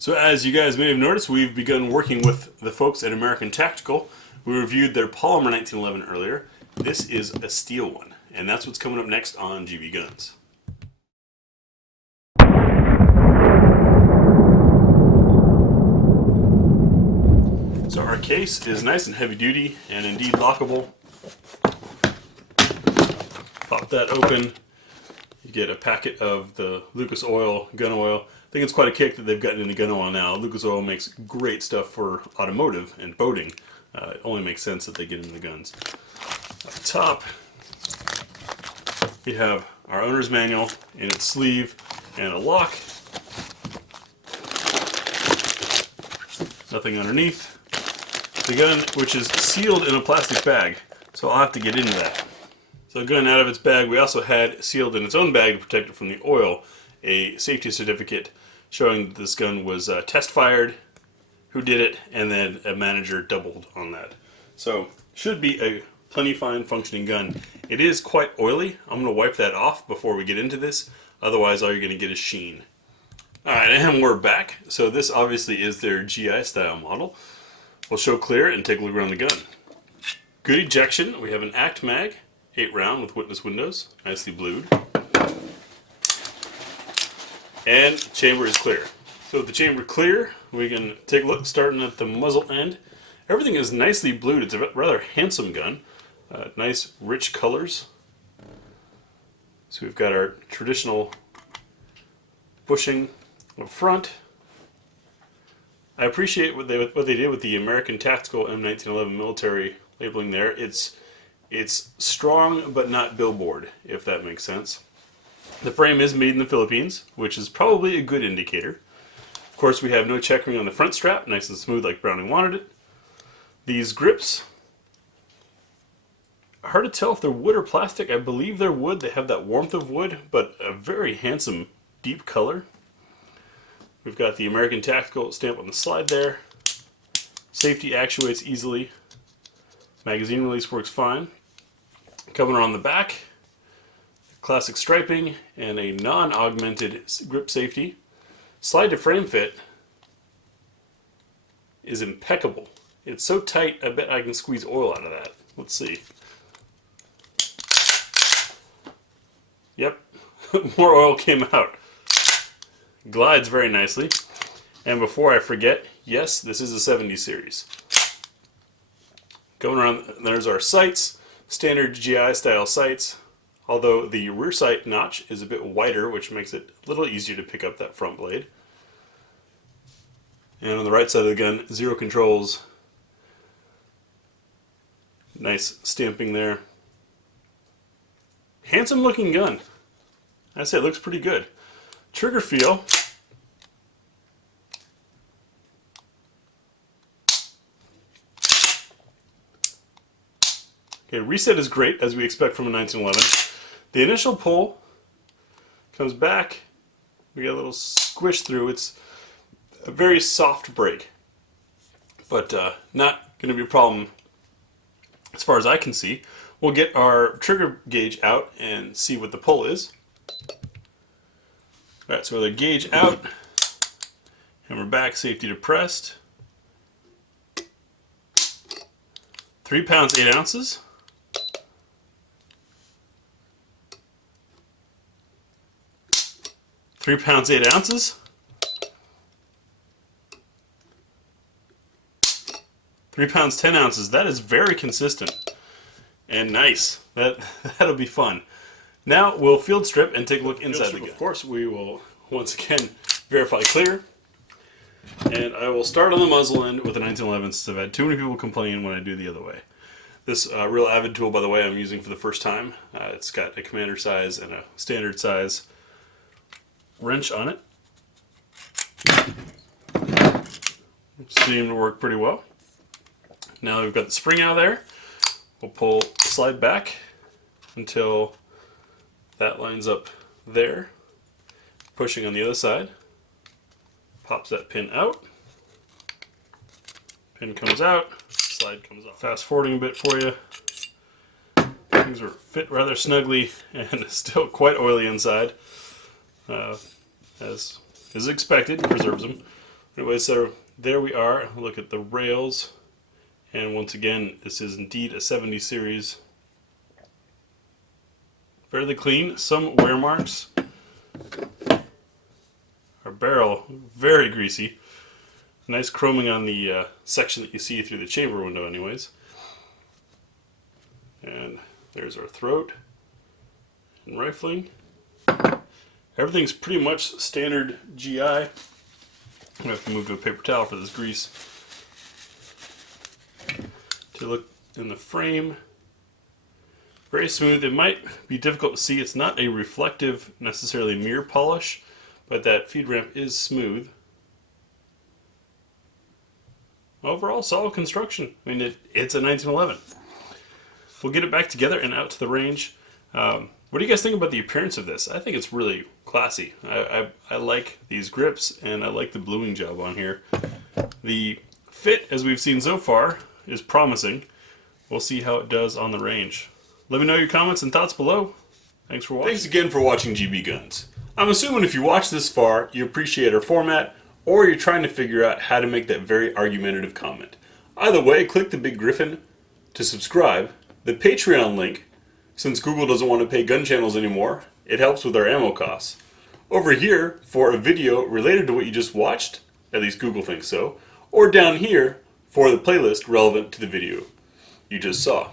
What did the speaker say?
So as you guys may have noticed, we've begun working with the folks at American Tactical. We reviewed their polymer 1911 earlier. This is a steel one, and that's what's coming up next on GBGuns. So our case is nice and heavy duty and indeed lockable. Pop that open. You get a packet of the Lucas oil, gun oil. I think it's quite a kick that they've gotten into gun oil now. Lucas oil makes great stuff for automotive and boating. It only makes sense that they get into the guns. At the top, we have our owner's manual in its sleeve and a lock. Nothing underneath. The gun, which is sealed in a plastic bag, so I'll have to get into that. So gun out of its bag, we also had sealed in its own bag to protect it from the oil, a safety certificate showing that this gun was test fired, who did it, and then a manager doubled on that. So should be a plenty fine functioning gun. It is quite oily. I'm going to wipe that off before we get into this, otherwise all you're going to get is sheen. Alright, and we're back. So this obviously is their GI style model. We'll show clear and take a look around the gun. Good ejection. We have an ACT mag, 8 round with witness windows, nicely blued. And the chamber is clear. So with the chamber clear, we can take a look starting at the muzzle end. Everything is nicely blued. It's a rather handsome gun. Nice rich colors. So we've got our traditional bushing up front. I appreciate what they did with the American Tactical M1911 military labeling there. It's strong but not billboard, if that makes sense. The frame is made in the Philippines, which is probably a good indicator. Of course, we have no checkering on the front strap, nice and smooth like Browning wanted it. These grips, hard to tell if they're wood or plastic. I believe they're wood. They have that warmth of wood, but a very handsome deep color. We've got the American Tactical stamp on the slide there. Safety actuates easily. Magazine release works fine. Coming around the back, classic striping and a non-augmented grip safety. Slide to frame fit is impeccable. It's so tight, I bet I can squeeze oil out of that. Let's see. Yep, more oil came out. Glides very nicely. And before I forget, yes, this is a 70 series. Going around, there's our sights, standard GI style sights, although the rear sight notch is a bit wider, which makes it a little easier to pick up that front blade. And on the right side of the gun, zero controls. Nice stamping there. Handsome looking gun. I'd say it looks pretty good. Trigger feel. Okay, reset is great, as we expect from a 1911. The initial pull comes back. We get a little squish through. It's a very soft break, but not going to be a problem as far as I can see. We'll get our trigger gauge out and see what the pull is. Alright, so with the gauge out, hammer back, safety depressed. 3 pounds, 8 ounces. £3, 8 ounces. 3 pounds, 10 ounces. That is very consistent and nice. That'll be fun. Now we'll field strip and take a look inside the gun. Of course, we will once again verify clear. And I will start on the muzzle end with the 1911 since I've had too many people complain when I do the other way. This Real Avid tool, by the way, I'm using for the first time. It's got a commander size and a standard size wrench on it. Seemed to work pretty well. Now that we've got the spring out of there, we'll pull slide back until that lines up there. Pushing on the other side, pops that pin out. Pin comes out, slide comes off. Fast forwarding a bit for you. Things are fit rather snugly and still quite oily inside. As is expected, preserves them. Anyway, so there we are. Look at the rails. And once again, this is indeed a 70 series. Fairly clean. Some wear marks. Our barrel, very greasy. Nice chroming on the section that you see through the chamber window anyways. And there's our throat and rifling. Everything's pretty much standard GI. I'm going to have to move to a paper towel for this grease. To look in the frame, very smooth. It might be difficult to see. It's not a reflective, necessarily mirror polish, but that feed ramp is smooth. Overall, solid construction. I mean, it's a 1911. We'll get it back together and out to the range. What do you guys think about the appearance of this? I think it's really classy. I like these grips, and I like the bluing job on here. The fit, as we've seen so far, is promising. We'll see how it does on the range. Let me know your comments and thoughts below. Thanks for watching. Thanks again for watching GB Guns. I'm assuming if you watch this far, you appreciate our format, or you're trying to figure out how to make that very argumentative comment. Either way, click the big griffin to subscribe. The Patreon link, since Google doesn't want to pay gun channels anymore, it helps with our ammo costs. Over here, for a video related to what you just watched, at least Google thinks so, or down here for the playlist relevant to the video you just saw.